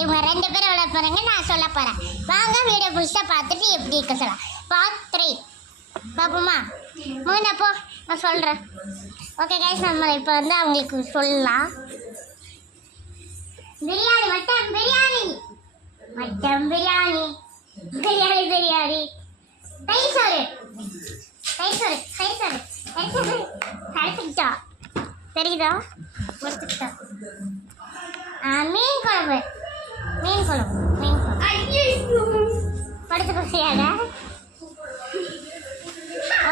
இவங்க 2 பேரும் விளையாட போகிறாங்க, நான் சொல்ல போகிறேன். வாங்க வீடியோ ஃபுல்லாக பார்த்துட்டு எப்படி இருக்க சொல்லலாம். பார்ட் 3 பார்ப்போமா? அப்போ நான் சொல்கிறேன். ஓகே கைஸ், நம்ம இப்போ வந்து அவங்களுக்கு சொல்லலாம். பிரியாணி, மட்டன் பிரியாணி, மட்டன் பிரியாணி, பிரியாணி பிரியாணி, தயிர் சோறு, தயிர் சோறு, தயிர் சோறு, தயிர் சோறு, கரைச்சிக்கிட்டா தெரியுதா? கொடுத்துக்கிட்டா. மீன் குழம்பு, மீன் குழம்பு, மீன் குழம்பு படுத்து பசியாத.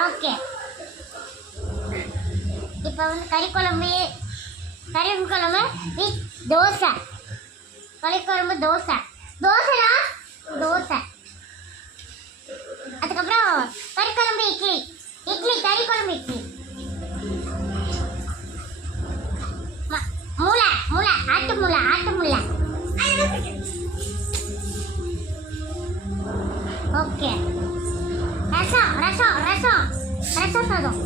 ஓகே, இப்போ வந்து கறி குழம்பு வித் தோசை, கறி குழம்பு தோசை, தோசைனா தோசை. அதுக்கப்புறம் கறி குழம்பு இட்லி, இட்லி கறி குழம்பு இட்லி. மூளை மூளை ஆட்டு மூளை, ஆட்டு மூளை. ஓகே, ரசம் ரசம் ரசம் ரசம் சாதம்.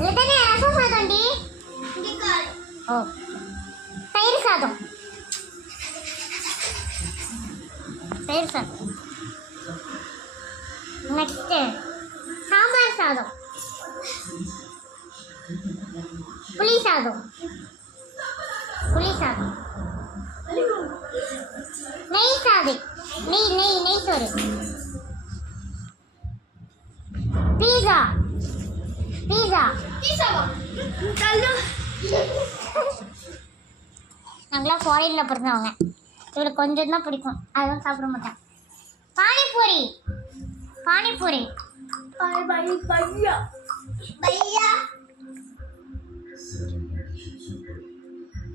இதுதானே ரசம் சாதம் டி. ஓ, தயிர் சாதம், தயிர் சாதம். நெக்ஸ்ட் சாம்பார் சாதம், புளி சாதம், புளி சாதம், நெய் சாதம், நெய் நெய் நெய் சோறு, பீஸா, பீஸா, பீஸாவா? நாங்களாம் ஃபாரின்ல பிறந்தவங்க, இவளுக்கு கொஞ்சம் தான் பிடிக்கும், அதெல்லாம் சாப்பிட மாட்டேன். பானிபூரி, பானிபூரி, பையா பையா.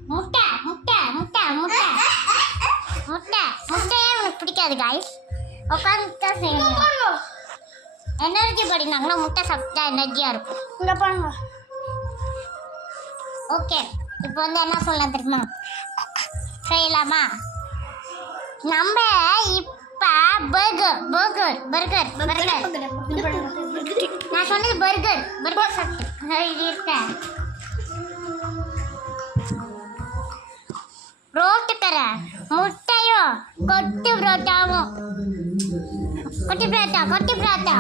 முட்டை முட்டை முட்டை முட்டை முட்டை. முட்டையே உனக்கு பிடிக்காது காய்ஸ், உட்காந்து செய்யணும். எனர்ஜி படினாங்கன்னா முட்டை சாப்பிட்டா எனர்ஜியாக இருக்கும். இங்கே பாருங்க. ஓகே, இப்போ வந்து என்ன சொல்லலாம் தெரியுமா? செய்யலாமா? நம்ம இப்போ பர்கர் பர்கர் பர்கர் பர்கர் நான் சொன்னது பர்கர் பர்கர் சாப்பிட்டு இருக்கேன். ரோட்டுக்கரை முட்டையும் கொட்டு புரோட்டாவும், கொட்டி புரோட்டா, கொட்டி புரோட்டா.